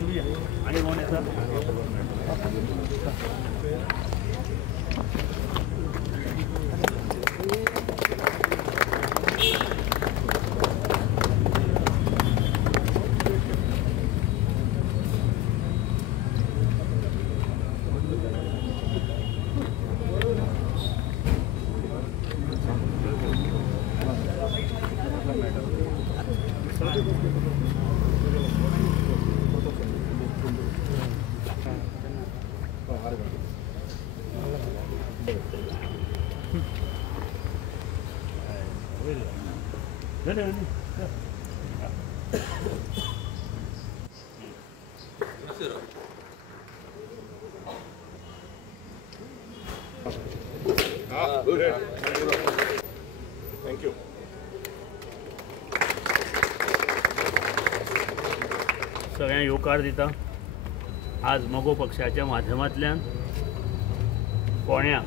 आणि कोण येतात Thank you. सगळ्यांक येवकार दिता। आज मगो पक्षाच्या माध्यमांतल्यान फोंड्यां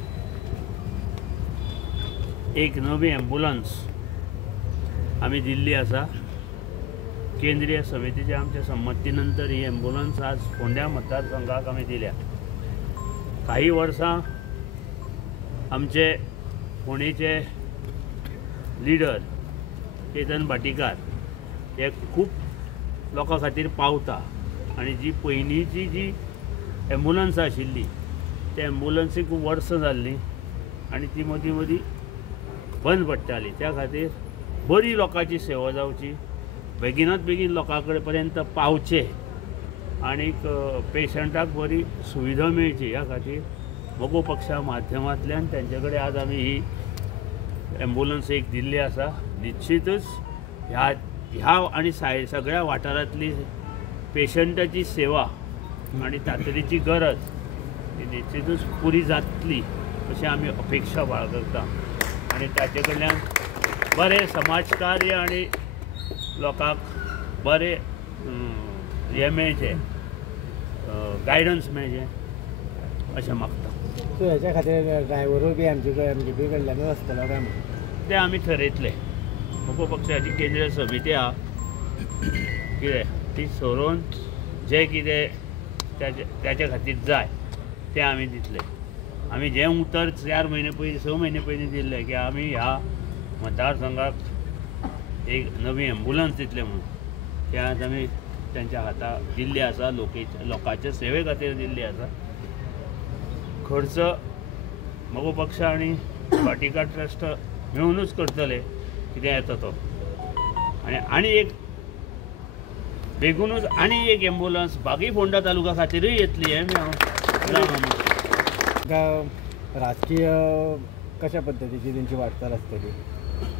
एक नवी एम्ब्युलन्स आमी दिल्ली आसा। केंद्रीय समितीच्या आमच्या संमती नंतर ही एम्ब्युलन्स आज फोंड्या मतदारसंघाक आमी दिल्या। काही वर्सां आमचे फोंडेचे लिडर केतन भाटीकार हे खूब लोकां खातीर पावता आनी जी पयलींची जी एम्ब्युलन्स आशिल्ली त्या एम्ब्युलन्सीक खूब वर्सां जाल्लीं आनी ती मदीं मदीं बंद पडटाली। त्या खातीर बरी लोकांची सेवा जावची, बेगिनात बेगीन लोकां पर्यंत पावचे आनीक पेशंटाक बरी सुविधा मेळची ह्या खातीर मगो पक्षा माध्यमांतल्यान तेंचे कडेन आज आमी ही एम्ब्युलन्स एक दिल्ली आसा। निश्चितच ह्या आनी सगळ्या वाठारांतली पेशंटाची सेवा आनी तातडीची गरज ही निश्चितच पुरी जातली अशी आमी अपेक्षा बाळगता आनी ताचे कडल्यान बरें समाजकार्य आनी लोकांक बरें हें मेळचें, गायडन्स मेळचें अशें मागता। सो हेच्या खातीर ड्रायव्हरूय बी आमचे कडल्यानूच आसतलो काय तें आमी ठरयतले। मगो पक्षाची केंद्रीय समिती आहा कितें ती सरोवन जें कितें त्याच्या खातीर जाय तें आमी दितले। आमी जें उतर 4 म्हयने पयलीं 6 म्हयने पयलीं दिल्लें की आमी ह्या मतदारसंघाक एक नवी एम्ब्युलन्स दितले म्हणून तें आज आमी तेंच्या हाताक दिल्ली आसा। लोकांच्या सेवे खातीर दिल्ली आसा। खर्च मगो पक्ष आनी भाटीकार ट्रस्ट मेळूनच करतले कितें येता तो आनी एक बेगूनच आनी एक एम्ब्युलन्स बागी फोंडा तालुका खातीरूय येतली। हें राजकीय कशा पद्दतीची तेंची वाटचाल आसतली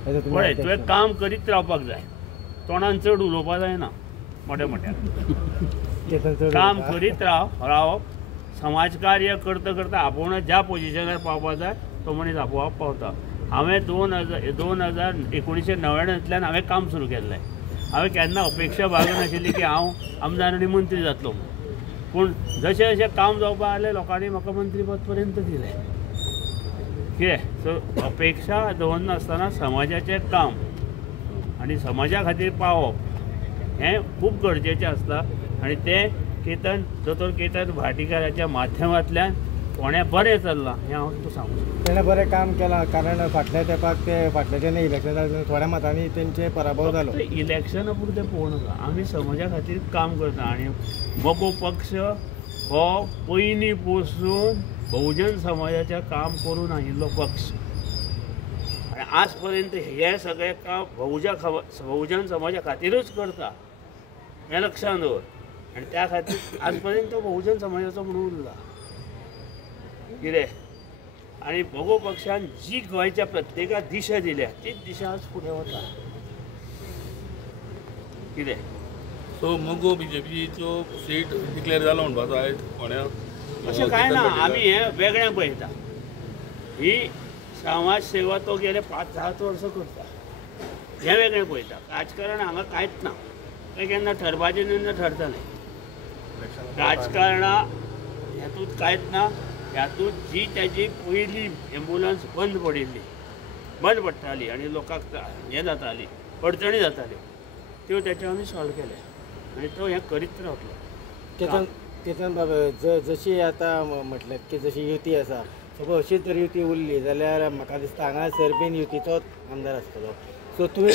पळय तुवें काम करीत रावपाक जाय, तोंडान चड उलोवपाक जायना। मोठ्या मोठ्या काम करीत रावप, समाजकार्य करता करता आपूण ज्या पोजिशनार पावपाक जाय तो मनीस आपोआप पावता। हांवें 1999तल्यान हांवें काम सुरू केल्लें। हांवें केन्ना अपेक्षा बाळगनाशिल्ली की हांव आमदार आनी मंत्री जातलो पूण जशें जशें काम जावपाक लागलें लोकांनी म्हाका मंत्री पद पर्यंत दिलें। कितें सो अपेक्षा दवरनासतना समाजाचें काम आनी समाजा खातीर पावप हें खूब गरजेचें आसता आनी तें दोतोर केतन भाटीकाराच्या माध्यमांतल्यान फोंड्या बरें चल्लां हें हांव तुका सांगूं। तेणें बरें काम केलां कारण फाटल्या तेंपाक फाटल्या जेन्ना इलेक्शन जालें थोड्या मतांनी तेंचे पराभव जालो। इलेक्शना पुरतें पळोवं नाका, आमी समाजा खातीर काम करता आनी मगो पक्ष हो पयलीं पासून बहुजन समाजाचें काम करून आयिल्लो पक्ष आनी आज पर्यंत हे सगळें काम बहुजन समाजा खातीरूच करता हें लक्षांत दवर आनी त्या खातीर आज पर्यंत बहुजन समाजाचो म्हणून उरला। कितें आनी मगो पक्षान जी गोंयच्या प्रत्येकाक दिशा दिल्या तीच दिशा आज फुडें वता। कितें सो मगो बीजेपीचो सीट डिक्लेअर जालो म्हणपाक जाय फोंड्या अशें कांय ना। आमी हें वेगळें पळयता। ही समाज सेवा तो गेले 5-7 वर्सां करता हें वेगळें पळयता। राजकारण हांगा कांयच ना। तें केन्ना ठरपाचें तेन्ना ठरतलें। राजकारणा हातूंत कांयच ना। हातूंत जी त्याची पयली एम्ब्युलन्स बंद पडटाली आनी लोकांक हें जाताली अडचणी जाताल्यो त्यो तेचे आमी सॉल्व केल्या आनी तो हें करीत रावतलो। तेतून जशी आतां म्हटल्यार की जशी युती आसा सपोज अशीच जर युती उरली जाल्यार म्हाका दिसता हांगासर बीन युतीचोच आमदार आसतलो. सो तुमी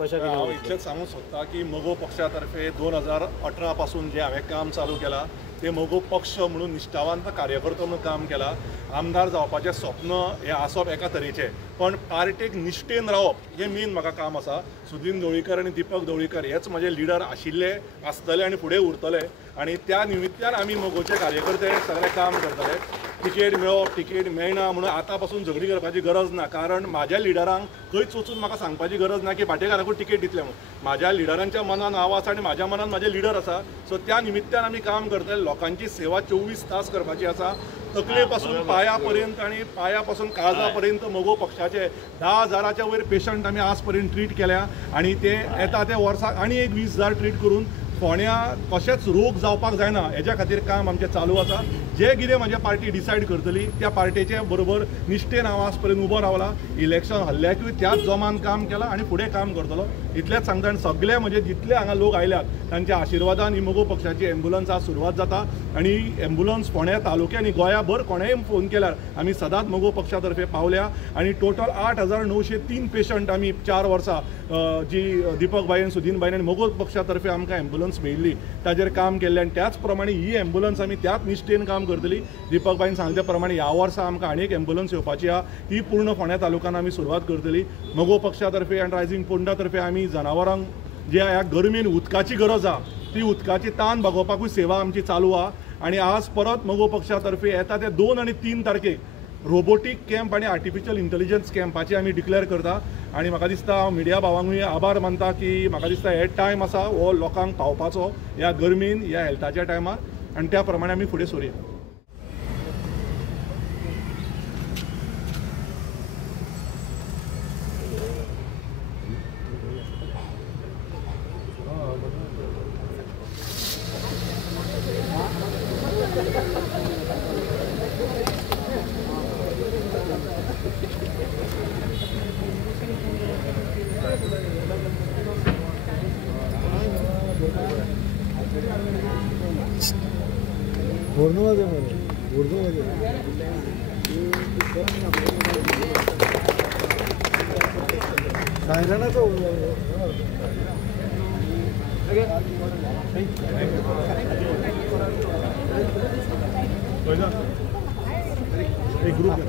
कशें हांव इतलेंच सांगूंक सोदतां की मोगो पक्षा तर्फे 2018 पासून जे हांवें काम चालू केलां ते मोगो पक्ष म्हणून निश्ठावंत कार्यकर्तो म्हणून काम केलां. आमदार जावपाचें स्वप्न हें आसप एका तरेचें, पण पार्टेक निश्ठेन रावप हें मेन म्हाका काम आसा. सुदीन ढवळीकर आनी दिपक ढवळीकर हेच म्हजे लिडर आशिल्ले, आसतले आनी फुडें उरतले. आनी त्या निमित्तान आमी मोगोचे कार्यकर्ते सगळे काम करतले. तिकेट मेळप तिकेट मेळना म्हणून आतां पासून झगडी करपाची गरज ना, कारण म्हाज्या लिडरांक खंयच वचून म्हाका सांगपाची गरज ना की भाटेकारांकूच तिकेट दितले म्हणून. म्हाज्या लिडरांच्या मनान हांव आसा आनी म्हाज्या मनान म्हाजे लिडर आसा. सो त्या निमित्तान आमी काम करतले. लोकांची सेवा 24 तास करपाची आसा. तकले पासून पांया पर्यंत आनी पांया पासून काळजा पर्यंत मोगो पक्षाचे 10,000च्या वयर पेशंट आमी आज पर्यंत ट्रीट केल्या आनी ते येता त्या वर्साक आनी एक 20,000 ट्रीट करून फोंड्या कशेंच रोग जावपाक जायना हेज्या खातीर काम आमचें चालू आसा. जे कितें म्हजी पार्टी डिसायड करतली त्या पार्टीचे बरोबर निश्ठेन हांव आज पर्यंत उबो रावला. इलेक्शन हल्ल्याकूय त्याच जोमान काम केलां आनी फुडें काम करतलो. इतलेंच सांगता. आनी सगळे म्हणजे जितले हांगा लोक आयल्यात तांच्या आशिर्वादान ही मोगो पक्षाची एम्ब्युलन्स आज सुरवात जाता. आनी एम्ब्युलन्स फोंड्या तालुक्या आनी गोंयाभर कोणेय फोन केल्यार आमी सदांच मोगो पक्षा तर्फे पावल्या. आनी टोटल 8,903 पेशंट आमी 4 वर्सां जी दीपक बाईन सुदीन बाईन आनी मोगो पक्षा तर्फे आमकां एम्ब्युलन्स मेळिल्ली ताजेर काम केल्लें. आनी त्याच प्रमाणे ही एम्ब्युलन्स आमी त्याच निश्ठेन काम करतली. दीपक बाईन सांगले प्रमाणे ह्या वर्सा आमकां आनी एक एम्ब्युलन्स येवपाची आहा. ती पूर्ण फोंड्या तालुक्यान आमी सुरवात करतली. मोगो पक्षा तर्फे आनी रायझींग पोंडा तर्फे आमी जनावरांक जे ह्या गरमेन उदकाची गरज आहा ती उदकाची तान भागोवपाकूय सेवा आमची चालू आहा. आनी आज परत मोगो पक्षा तर्फे येता ते 2 आनी 3 तारखेक रोबोटीक कॅम्प आनी आर्टिफिशियल इंटेलिजन्स कॅम्पाची आमी डिक्लेअर करता. आनी म्हाका दिसता हांव मिडिया भावांकूय आभार मानता की म्हाका दिसता हे टायम आसा हो लोकांक पावपाचो ह्या गरमेन ह्या हेल्थाच्या टायमार, आनी त्या प्रमाणे आमी फुडें सरूया. एक ग्रुप